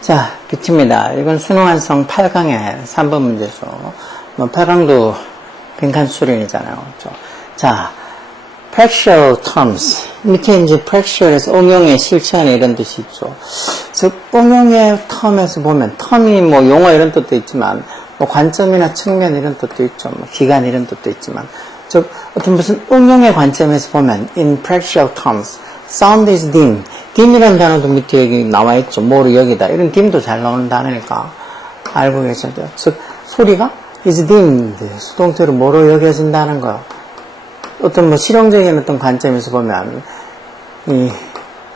자, 끝입니다. 이건 수능 완성 8강의 3번 문제죠. 8강도 빈칸 수련이잖아요. 그렇죠? 자, practical terms. 밑에 이제 practical에서 응용의 실천 이런 뜻이 있죠. 즉, 응용의 term에서 보면, term이 뭐 용어 이런 뜻도 있지만, 뭐 관점이나 측면 이런 뜻도 있죠. 뭐 기간 이런 뜻도 있지만, 즉, 어떤 무슨 응용의 관점에서 보면, in practical terms, sound is dim. dim이라는 단어도 밑에 여기 나와 있죠. 뭐로 여기다. 이런 dim도 잘 나오는 단어니까 알고 계셔야 돼요. 즉, 소리가 is dimmed. 수동태로 뭐로 여겨진다는 거. 어떤 뭐 실용적인 어떤 관점에서 보면, 이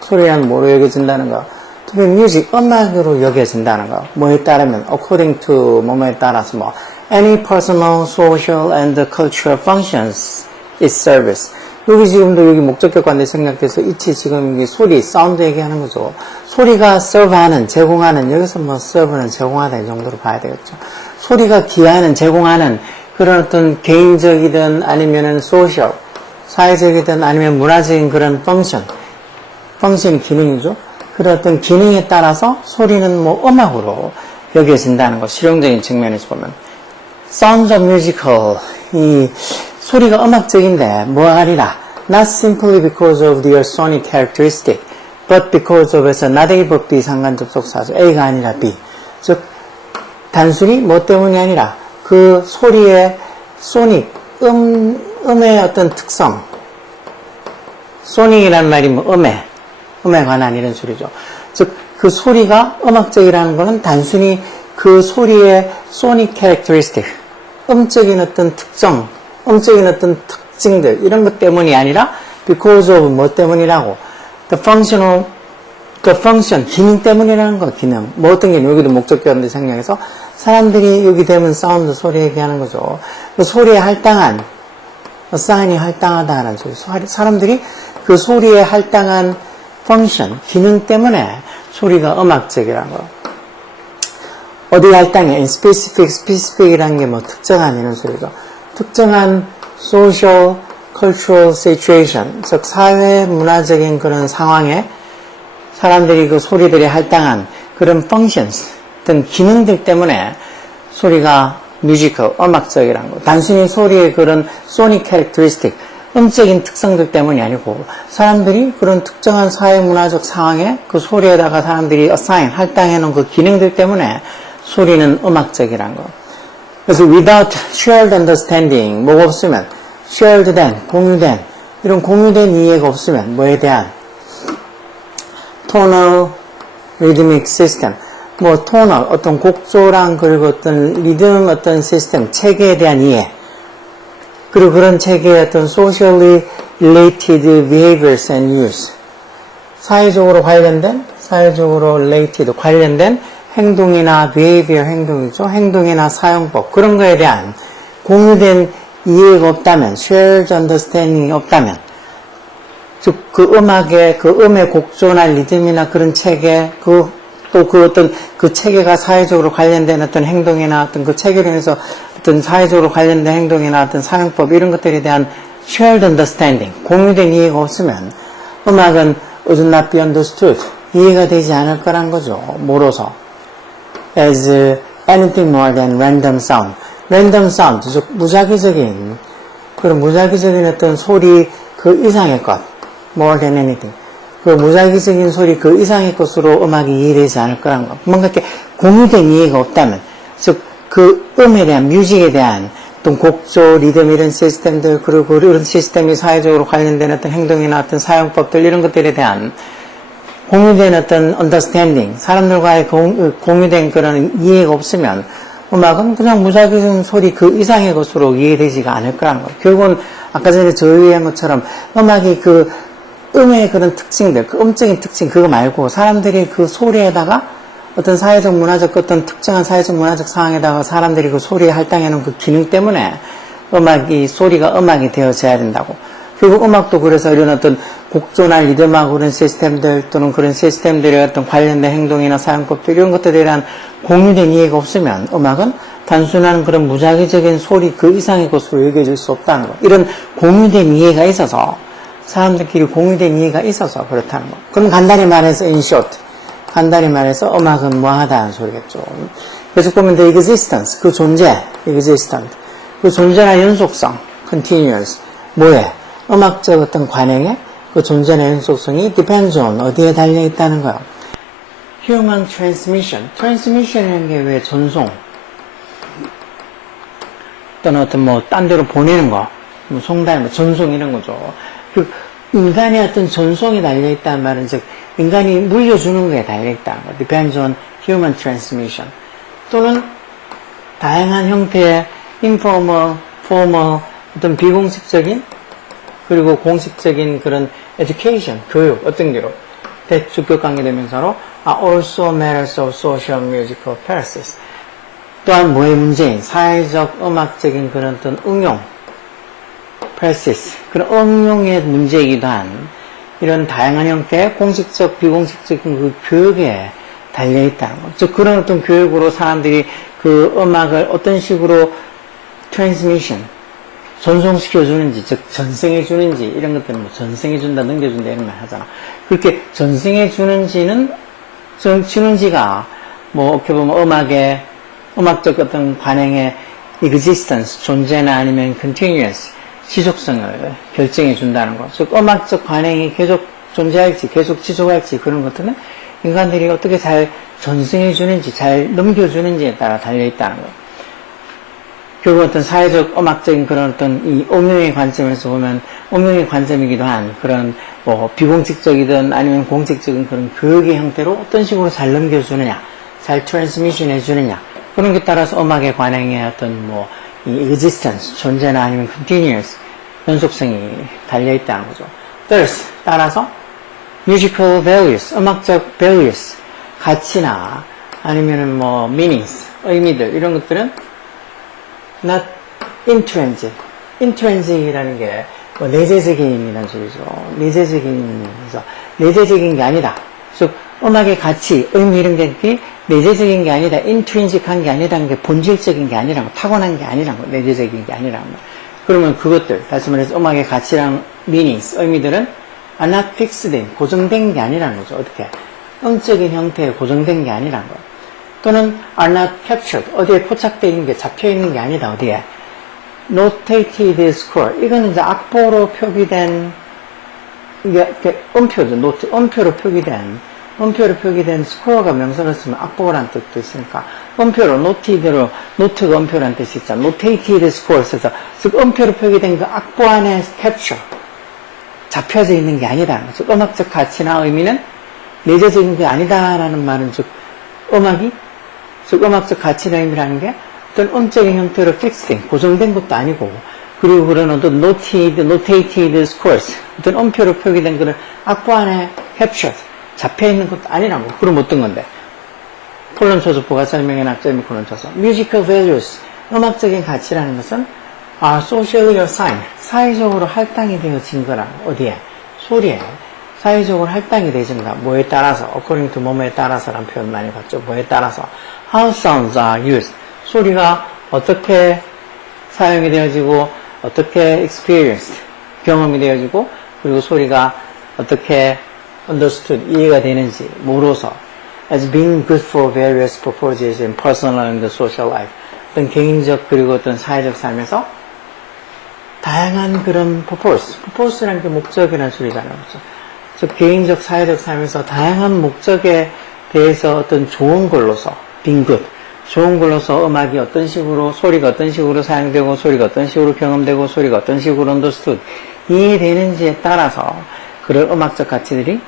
소리란 뭐로 여겨진다는 거. to be music, 음악으로 여겨진다는 거. 뭐에 따르면, according to 뭐뭐에 따라서 뭐, any personal, social, and cultural functions is service. 여기 지금도 여기 목적격 관대 생략돼서 이치 지금 이게 소리, 사운드 얘기하는 거죠. 소리가 serve하는, 제공하는, 여기서 뭐 serve는 제공하다 이 정도로 봐야 되겠죠. 소리가 기하는, 제공하는 그런 어떤 개인적이든 아니면은 social, 사회적이든 아니면 문화적인 그런 펑션이 기능이죠. 그런 어떤 기능에 따라서 소리는 뭐 음악으로 여겨진다는 거, 실용적인 측면에서 보면. Sounds of musical, 이 소리가 음악적인데 뭐가 아니라 not simply because of their sonic characteristic but because of 에서 not A 법 B 상관접속사죠. A가 아니라 B. 즉 단순히 뭐 때문이 아니라 그 소리의 소닉, 음의 어떤 특성. 소닉이란 말이 뭐 음에 관한 이런 소리죠. 즉 그 소리가 음악적이라는 것은 단순히 그 소리의 소닉 characteristic, 음적인 어떤 특정, 음적인 어떤 특징들 이런 것 때문이 아니라 because of 뭐 때문이라고 the function 기능 때문이라는 거. 기능 뭐 어떤 게 여기도 목적격인데 생략해서 사람들이 여기 되면 사운드 소리 얘기하는 거죠. 그 소리에 할당한 사인이 할당하다는 소리. 사람들이 그 소리에 할당한 function 기능 때문에 소리가 음악적이라는 거. 어디 할당해? in specific이라는 게 뭐 특정한 이런 소리죠. 특정한 social, cultural situation, 즉 사회 문화적인 그런 상황에 사람들이 그 소리들이 할당한 그런 functions, 어떤 기능들 때문에 소리가 musical, 음악적이라는 거. 단순히 소리의 그런 sonic characteristic, 음적인 특성들 때문이 아니고 사람들이 그런 특정한 사회 문화적 상황에 그 소리에다가 사람들이 assign, 할당해 놓은 그 기능들 때문에 소리는 음악적이라는 거. 그래서 without shared understanding, 뭐가 없으면 shared 된, 공유된, 이런 공유된 이해가 없으면 뭐에 대한 tonal, rhythmic system, 뭐 tonal, 어떤 곡조랑 그리고 어떤 리듬, 어떤 시스템, 체계에 대한 이해, 그리고 그런 체계의 어떤 socially related behaviors and use, 사회적으로 related, 관련된 행동이나 behavior 행동이죠. 행동이나 사용법 그런 거에 대한 공유된 이해가 없다면, shared understanding이 없다면, 즉 그 음악의 그 음의 곡조나 리듬이나 그런 체계, 또 그 어떤 그 체계가 사회적으로 관련된 어떤 행동이나 어떤 그 체계로 인해서 어떤 사회적으로 관련된 행동이나 어떤 사용법 이런 것들에 대한 shared understanding, 공유된 이해가 없으면 음악은 would not be understood, 이해가 되지 않을 거란 거죠. 모로서. as anything more than random sound. random sound, 즉 무작위적인 그런 무작위적인 어떤 소리 그 이상의 것, more than anything. 그 무작위적인 소리 그 이상의 것으로 음악이 이해되지 않을 거라는 것. 뭔가 이렇게 공유된 이해가 없다면, 즉 그 음에 대한, 뮤직에 대한 어떤 곡조, 리듬 이런 시스템들, 그리고 이런 시스템이 사회적으로 관련된 어떤 행동이나 어떤 사용법들 이런 것들에 대한 공유된 어떤 understanding, 사람들과의 공유된 그런 이해가 없으면 음악은 그냥 무작위적인 소리 그 이상의 것으로 이해되지가 않을 거라는 거예요. 결국은 아까 전에 저희한 것처럼 음악이 그 음의 그런 특징들, 그 음적인 특징 그거 말고 사람들이 그 소리에다가 어떤 사회적 문화적 어떤 특정한 사회적 문화적 상황에다가 사람들이 그 소리에 할당해 놓은 그 기능 때문에 소리가 음악이 되어져야 된다고. 그리고 음악도 그래서 이런 어떤 곡조나 리듬하고 그런 시스템들 또는 그런 시스템들의 어떤 관련된 행동이나 사용법들 이런 것들에 대한 공유된 이해가 없으면 음악은 단순한 그런 무작위적인 소리 그 이상의 것으로 여겨질 수 없다는 거. 이런 공유된 이해가 있어서 사람들끼리 공유된 이해가 있어서 그렇다는 거. 그럼 간단히 말해서 in short, 간단히 말해서 음악은 뭐하다는 소리겠죠. 계속 보면 the existence, 그 존재, existent, 그 존재나 연속성, continuous, 뭐에? 음악적 어떤 관행에 그 존재나 연속성이 depends on, 어디에 달려있다는 거예요. human transmission, transmission이라는 게 왜 전송, 또는 어떤 뭐 딴 데로 보내는 거, 뭐 송달, 뭐 전송 이런 거죠. 그 인간의 어떤 전송이 달려있다는 말은 즉 인간이 물려주는 거에 달려있다는 거. depends on human transmission. 또는 다양한 형태의 informal, formal, 어떤 비공식적인 그리고 공식적인 그런 education, 교육, 어떤 게로 대주격 관계대명사로 also matters of social musical practices. 또한 뭐의 문제인 사회적 음악적인 그런 어떤 응용 practice, 그런 응용의 문제이기도 한 이런 다양한 형태의 공식적, 비공식적인 그 교육에 달려있다는 거. 즉 그런 어떤 교육으로 사람들이 그 음악을 어떤 식으로 transmission, 전송시켜주는지, 즉 전생해주는지 이런 것들은 뭐 전생해준다, 넘겨준다 이런 말 하잖아. 그렇게 전생해주는지는 주는지가 뭐 어떻게 보면 음악적 어떤 관행의 existence, 존재나 아니면 continuous, 지속성을 결정해준다는 것. 즉 음악적 관행이 계속 존재할지 계속 지속할지 그런 것들은 인간들이 어떻게 잘 전승해주는지 잘 넘겨주는지에 따라 달려있다는 것. 결국 어떤 사회적 음악적인 그런 어떤 이 응용의 관점에서 보면 응용의 관점이기도 한 그런 뭐 비공식적이든 아니면 공식적인 그런 교육의 형태로 어떤 식으로 잘 넘겨주느냐, 잘 트랜스미션 해주느냐 그런 게 따라서 음악의 관행의 어떤 뭐 이 existence, 존재나 아니면 continuous, 연속성이 달려있다는 거죠. Thus, 따라서 musical values, 음악적 values, 가치나 아니면은 뭐 meanings, 의미들 이런 것들은 not intrinsic, intrinsic이라는 게 뭐 내재적인이라는 소리죠. 내재적인에서 내재적인 게 아니다. 즉 음악의 가치, 의미 이런 게 내재적인 게 아니다. 인트린식한 게 아니라는 게 본질적인 게 아니라는 거, 타고난 게 아니라는 거, 내재적인 게 아니라는 거. 그러면 그것들, 다시 말해서 음악의 가치랑 meanings, 의미들은 are not fixed in, 고정된 게 아니라는 거죠. 어떻게? 음적인 형태에 고정된 게 아니라는 거. 또는 are not captured, 어디에 포착되어 있는 게 잡혀 있는 게 아니다. 어디에? notated score, 이거는 이제 악보로 표기된 이게 음표죠. 음표로 표기된 스코어가 명사로 쓰면 악보라는 뜻도 있으니까 음표로 노티드로 노트가 음표라는 뜻이 있잖아. notated score 써서 즉 음표로 표기된 그 악보 안에 capture 잡혀져 있는 게 아니다. 즉 음악적 가치나 의미는 내재적인 게 아니다라는 말은 즉 음악적 가치나 의미라는 게 어떤 음적인 형태로 fixed, 고정된 것도 아니고 그리고 그런 어떤 notated scores, 어떤 음표로 표기된 그런 악보 안에 captured, 잡혀있는 것도 아니라고. 그럼 어떤 건데? 폴론 초조포가 설명해 놨죠, 폴론 초조. musical values, 음악적인 가치라는 것은 are socially assigned, 사회적으로 할당이 되어진 거라고. 어디에? 소리에. 사회적으로 할당이 되어진다. 뭐에 따라서? according to 뭐뭐에 따라서라는 표현 많이 봤죠. 뭐에 따라서? how sounds are used. 소리가 어떻게 사용이 되어지고 어떻게 experienced, 경험이 되어지고 그리고 소리가 어떻게 understood, 이해가 되는지 모르서 as being good for various purposes in personal and social life, 어떤 개인적 그리고 어떤 사회적 삶에서 다양한 그런 purpose라는 게 목적이라는 소리잖아요. 그렇죠? 즉 개인적 사회적 삶에서 다양한 목적에 대해서 어떤 좋은 걸로서 being good, 좋은 걸로서 음악이 어떤 식으로, 소리가 어떤 식으로 사용되고, 소리가 어떤 식으로 경험되고, 소리가 어떤 식으로 understood, 이해되는지에 따라서 그런 음악적 가치들이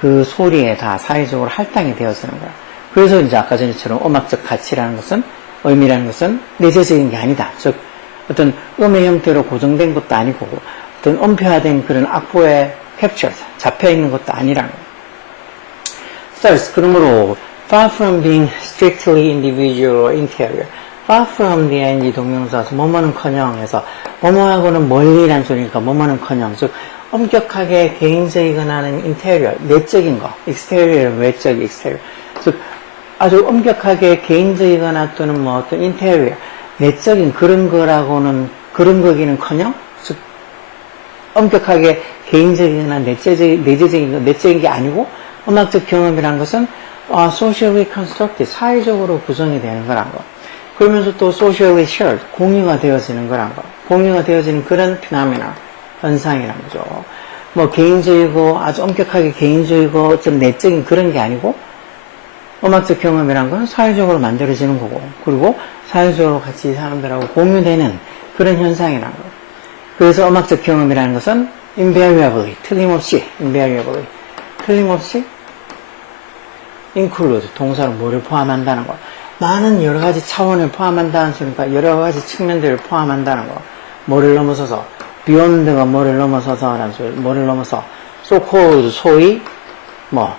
그 소리에 다 사회적으로 할당이 되어지는 거야. 그래서 이제 아까 전에처럼 음악적 가치라는 것은, 의미라는 것은 내재적인 게 아니다. 즉, 어떤 음의 형태로 고정된 것도 아니고, 어떤 음표화된 그런 악보에 captured, 잡혀있는 것도 아니라는 거야. Thus, 그러므로, far from being strictly individual or interior. far from the ing 동명사에서 뭐뭐는커녕 해서 뭐뭐하고는 멀리란 소리니까 뭐뭐는커녕 즉 엄격하게 개인적이거나 하는 interior 내적인 거 exterior 외적 exterior 즉 아주 엄격하게 개인적이거나 또는 뭐 어떤 인테리어, 내적인 그런 거라고는, 그런 거기는커녕, 즉, 엄격하게 개인적이거나 내적인 게 아니고, 음악적 경험이란 것은, socially constructed, 사회적으로 구성이 되는 거란 거. 그러면서 또 socially shared, 공유가 되어지는 거란 거. 공유가 되어지는 그런 피노미나, 현상이란 거죠. 뭐 개인적이고 아주 엄격하게 개인적이고 좀 내적인 그런 게 아니고 음악적 경험이란 건 사회적으로 만들어지는 거고 그리고 사회적으로 같이 사람들하고 공유되는 그런 현상이란 거. 그래서 음악적 경험이라는 것은 invariably, 틀림없이 include, 동사로 뭐를 포함한다는 거. 많은 여러 가지 차원을 포함한다는 소리니까 여러 가지 측면들을 포함한다는 거. 뭐를 넘어서서 beyond가 뭐를 넘어서서라는 소리, 뭐를 넘어서 so-called, 소위 뭐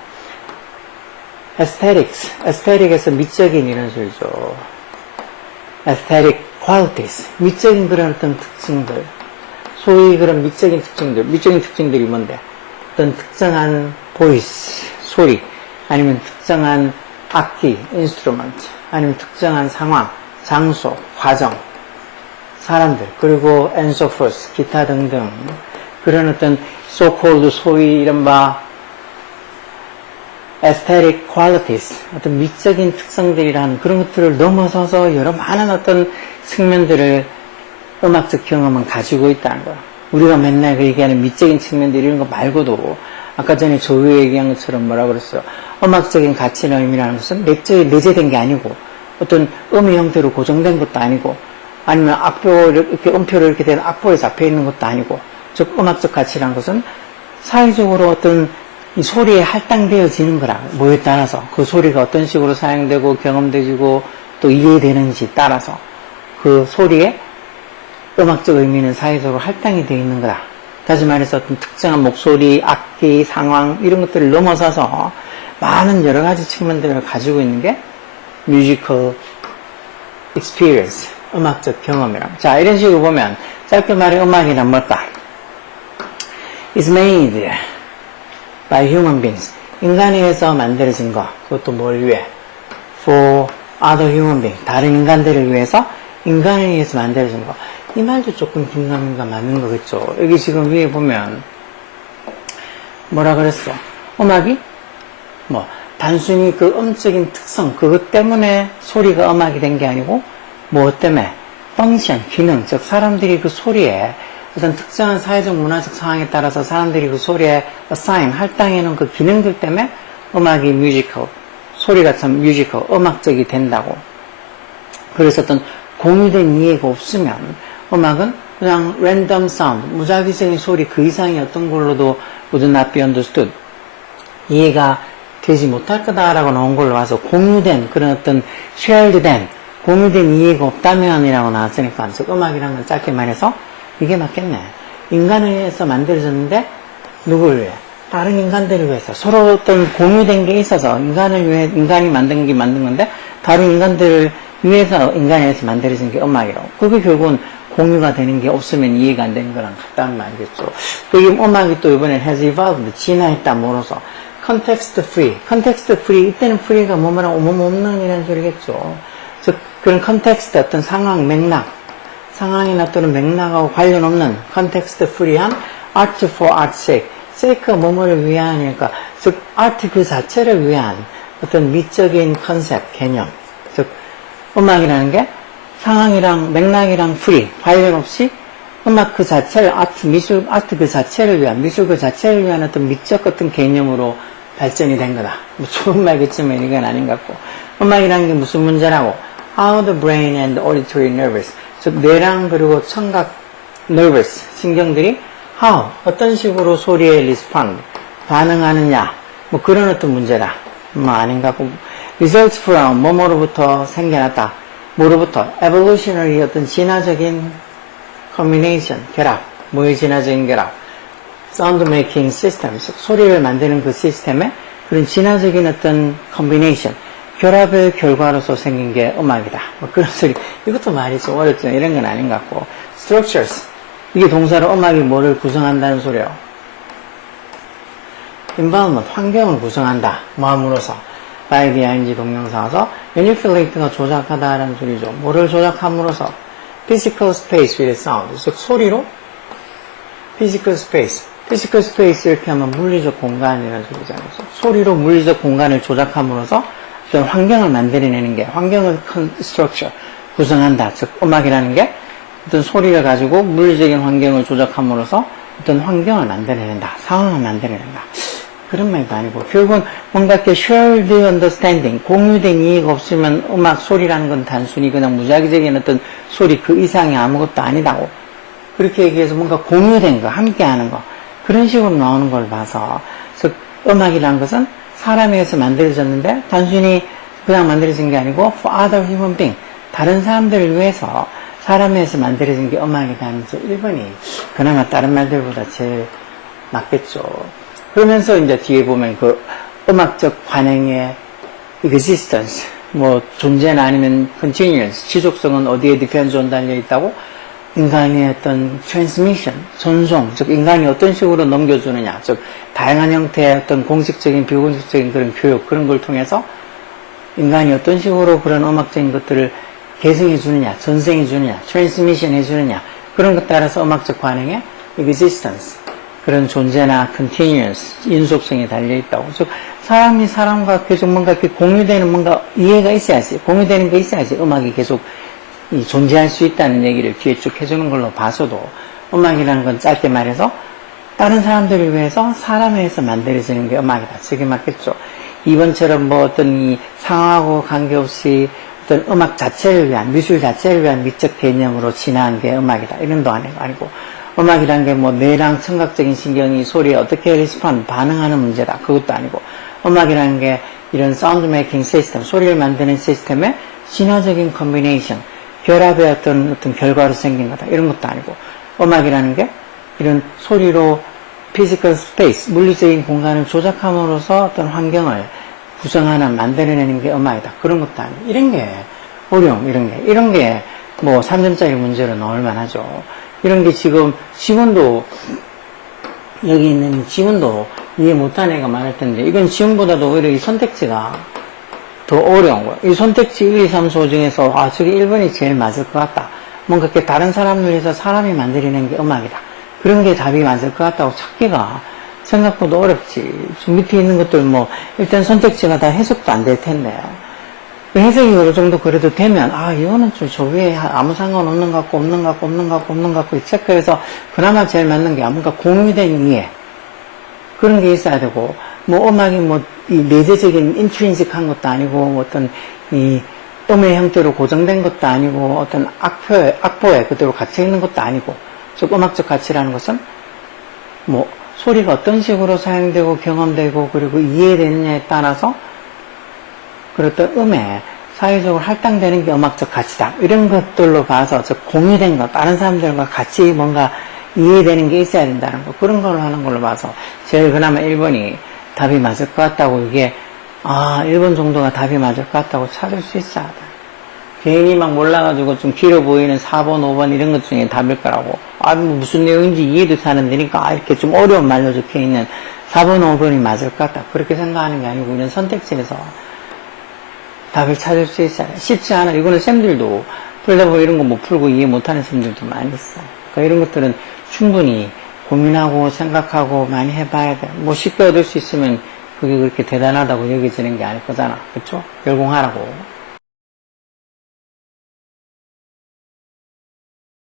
aesthetic에서 미적인 이런 소리죠. aesthetic qualities, 미적인 그런 어떤 특징들, 소위 그런 미적인 특징들이 뭔데? 어떤 특정한 voice, 소리, 아니면 특정한 악기, instrument, 아니면 특정한 상황, 장소, 과정, 사람들, 그리고 and so forth, 기타 등등 그런 어떤 so-called 소위 이른바 aesthetic qualities, 어떤 미적인 특성들이라는 그런 것들을 넘어서서 여러 많은 어떤 측면들을 음악적 경험은 가지고 있다는 거야. 우리가 맨날 얘기하는 미적인 측면들 이런 거 말고도 아까 전에 조유 얘기한 것처럼 뭐라 그랬어요? 음악적인 가치나 의미라는 것은 내재된 게 아니고 어떤 음의 형태로 고정된 것도 아니고 아니면 음표로 이렇게 된 악보에 잡혀 있는 것도 아니고, 즉, 음악적 가치라는 것은 사회적으로 어떤 이 소리에 할당되어지는 거라, 뭐에 따라서, 그 소리가 어떤 식으로 사용되고 경험되지고 또 이해되는지 따라서 그 소리의 음악적 의미는 사회적으로 할당이 되어 있는 거다. 다시 말해서 어떤 특정한 목소리, 악기, 상황, 이런 것들을 넘어서서 많은 여러 가지 측면들을 가지고 있는 게 musical experience. 음악적 경험이라. 자, 이런 식으로 보면 짧게 말해 음악이란 뭘까? It's made by human beings. 인간에 의해서 만들어진 거. 그것도 뭘 위해? For other human beings. 다른 인간들을 위해서 인간에 의해서 만들어진 거. 이 말도 조금 긴가민가 맞는 거겠죠. 여기 지금 위에 보면 뭐라 그랬어? 음악이 뭐 단순히 그 음적인 특성 그것 때문에 소리가 음악이 된 게 아니고 무엇 때문에? 펑션, 기능, 즉 사람들이 그 소리에 어떤 특정한 사회적 문화적 상황에 따라서 사람들이 그 소리에 assign, 할당해놓은 그 기능들 때문에 음악이 뮤지컬, 소리가 참 뮤지컬, 음악적이 된다고. 그래서 어떤 공유된 이해가 없으면 음악은 그냥 랜덤 사운드, 무작위적인 소리 그 이상의 어떤 걸로도 would not be understood, 이해가 되지 못할 거다라고 나온 걸로 와서 공유된 그런 어떤 shared 된 공유된 이해가 없다면이라고 나왔으니까, 즉 음악이라는 건 짧게 말해서 이게 맞겠네. 인간에 의해서 만들어졌는데 누구를 위해? 다른 인간들을 위해서. 서로 어떤 공유된 게 있어서 인간을 위해 인간이 만든 건데 다른 인간들을 위해서 인간에 의해서 만들어진 게 음악이라고. 그게 결국은 공유가 되는 게 없으면 이해가 안 되는 거랑 같다는 말이겠죠. 그게 음악이 또 이번에 has evolved, 진화했다 뭐로서 context free, 이때는 free가 뭐뭐랑 없는 이라는 소리겠죠. 즉 그런 컨텍스트, 어떤 상황, 맥락, 상황이나 또는 맥락하고 관련 없는 컨텍스트 프리한 art for art's sake, sake가 뭐뭐를 위하니까, 즉 아트 그 자체를 위한 어떤 미적인 컨셉, 개념, 즉 음악이라는 게 상황이랑 맥락이랑 프리, 관련 없이 음악 그 자체를, 아트 그 자체를 위한, 미술 그 자체를 위한 어떤 미적 어떤 개념으로 발전이 된 거다. 뭐 좋은 말겠지만 이건 아닌 것 같고, 음악이라는 게 무슨 문제라고? How the brain and the auditory nerves, 즉 뇌랑 그리고 청각 nervous, 신경들이 how, 어떤 식으로 소리에 respond, 반응하느냐, 뭐 그런 어떤 문제다. 뭐 아닌 것 같고, results from, 뭐뭐로부터 생겨났다. 뭐로부터? evolutionary, 어떤 진화적인 combination, 결합, 뭐의 진화적인 결합? sound making system, 소리를 만드는 그 시스템의 그런 진화적인 어떤 combination, 결합의 결과로서 생긴 게 음악이다. 뭐 그런 소리. 이것도 말이 좀 어렵죠. 이런 건 아닌 것 같고. structures. 이게 동사로 음악이 뭐를 구성한다는 소리예요. environment, 환경을 구성한다. 마음으로서. by the ing 동명사서 manipulate가 조작하다라는 소리죠. 뭐를 조작함으로써 physical space with sound, 즉 소리로 physical space 이렇게 하면 물리적 공간이라는 소리잖아요. 소리로 물리적 공간을 조작함으로써 어떤 환경을 만들어내는 게, 환경을 큰 structure, 구성한다. 즉 음악이라는 게 어떤 소리를 가지고 물리적인 환경을 조작함으로써 어떤 환경을 만들어낸다. 상황을 만들어낸다. 그런 말도 아니고 결국은 뭔가 이렇게 shared understanding, 공유된 이해가 없으면 음악 소리라는 건 단순히 그냥 무작위적인 어떤 소리 그 이상이 아무것도 아니다고 그렇게 얘기해서 뭔가 공유된 거, 함께하는 거 그런 식으로 나오는 걸 봐서 즉 음악이라는 것은 사람에 의해서 만들어졌는데 단순히 그냥 만들어진 게 아니고 for other human being, 다른 사람들을 위해서 사람에 의해서 만들어진 게 음악이라는 1번이 그나마 다른 말들보다 제일 맞겠죠. 그러면서 이제 뒤에 보면 그 음악적 관행의 existence, 뭐 존재나 아니면 continuance, 지속성은 어디에 depends on 달려 있다고? 인간의 어떤 transmission, 전송, 즉 인간이 어떤 식으로 넘겨주느냐, 즉 다양한 형태의 어떤 공식적인, 비공식적인 그런 교육 그런 걸 통해서 인간이 어떤 식으로 그런 음악적인 것들을 계승해 주느냐, 전생해 주느냐, transmission 해 주느냐 그런 것 따라서 음악적 관행의 existence, 그런 존재나 continuance, 인속성이 달려있다고. 즉, 사람이 사람과 계속 뭔가 이렇게 공유되는 뭔가 이해가 있어야지, 공유되는 게 있어야지 음악이 계속 존재할 수 있다는 얘기를 뒤에 쭉 해주는 걸로 봐서도 음악이라는 건 짧게 말해서 다른 사람들을 위해서 사람에 의해서 만들어지는 게 음악이다. 저게 맞겠죠. 이번처럼 뭐 어떤 이 상황하고 관계없이 어떤 음악 자체를 위한, 미술 자체를 위한 미적 개념으로 진화한 게 음악이다. 이런 도 아니고. 음악이란 게 뭐 뇌랑 청각적인 신경이 소리에 어떻게 반응하는 문제다. 그것도 아니고 음악이라는 게 이런 사운드 메이킹 시스템, 소리를 만드는 시스템의 진화적인 컨비네이션, 결합의 어떤 결과로 생긴 거다. 이런 것도 아니고 음악이라는 게 이런 소리로 피지컬 스페이스, 물리적인 공간을 조작함으로써 어떤 환경을 구성하나 만들어내는 게 음악이다. 그런 것도 아니고 이런 게 어려움, 이런 게 뭐 3점짜리 문제로 나올 만하죠. 이런 게 지문도, 여기 있는 지문도 이해 못하는 애가 많을 텐데, 이건 지문보다도 오히려 이 선택지가 더 어려운 거예요. 이 선택지 1, 2, 3, 4 중에서, 저게 1번이 제일 맞을 것 같다. 뭔가 이렇게 다른 사람을 위해서 사람이 만들어낸 게 음악이다. 그런 게 답이 맞을 것 같다고 찾기가 생각보다 어렵지. 좀 밑에 있는 것들 뭐, 일단 선택지가 다 해석도 안 될 텐데. 해석이 어느 정도 그래도 되면, 이거는 좀 저 위에 아무 상관없는 것 같고, 없는 것 같고, 체크해서 그나마 제일 맞는 게 뭔가 공유된 이해. 그런 게 있어야 되고, 뭐 음악이 뭐, 이 내재적인 인트린식한 것도 아니고, 어떤 이 음의 형태로 고정된 것도 아니고, 어떤 악보에 그대로 갇혀있는 것도 아니고, 즉 음악적 가치라는 것은 뭐, 소리가 어떤 식으로 사용되고 경험되고, 그리고 이해되느냐에 따라서 그랬던 음에 사회적으로 할당되는 게 음악적 가치다. 이런 것들로 봐서 공유된 거, 다른 사람들과 같이 뭔가 이해되는 게 있어야 된다는 거, 그런 걸로 하는 걸로 봐서 제일 그나마 1번이 답이 맞을 것 같다고, 이게 1번 정도가 답이 맞을 것 같다고 찾을 수 있어야 돼. 괜히 막 몰라가지고 좀 길어 보이는 4번, 5번 이런 것 중에 답일 거라고. 뭐 무슨 내용인지 이해도 사는 데니까 이렇게 좀 어려운 말로 적혀있는 4번, 5번이 맞을 것 같다. 그렇게 생각하는 게 아니고 이런 선택지에서 답을 찾을 수 있어요. 쉽지 않아. 이거는 쌤들도 풀다 보면 이런 거 못 풀고 이해 못하는 쌤들도 많이 있어요. 그러니까 이런 것들은 충분히 고민하고 생각하고 많이 해봐야 돼. 뭐 쉽게 얻을 수 있으면 그게 그렇게 대단하다고 여겨지는 게 아닐 거잖아. 그쵸? 열공하라고.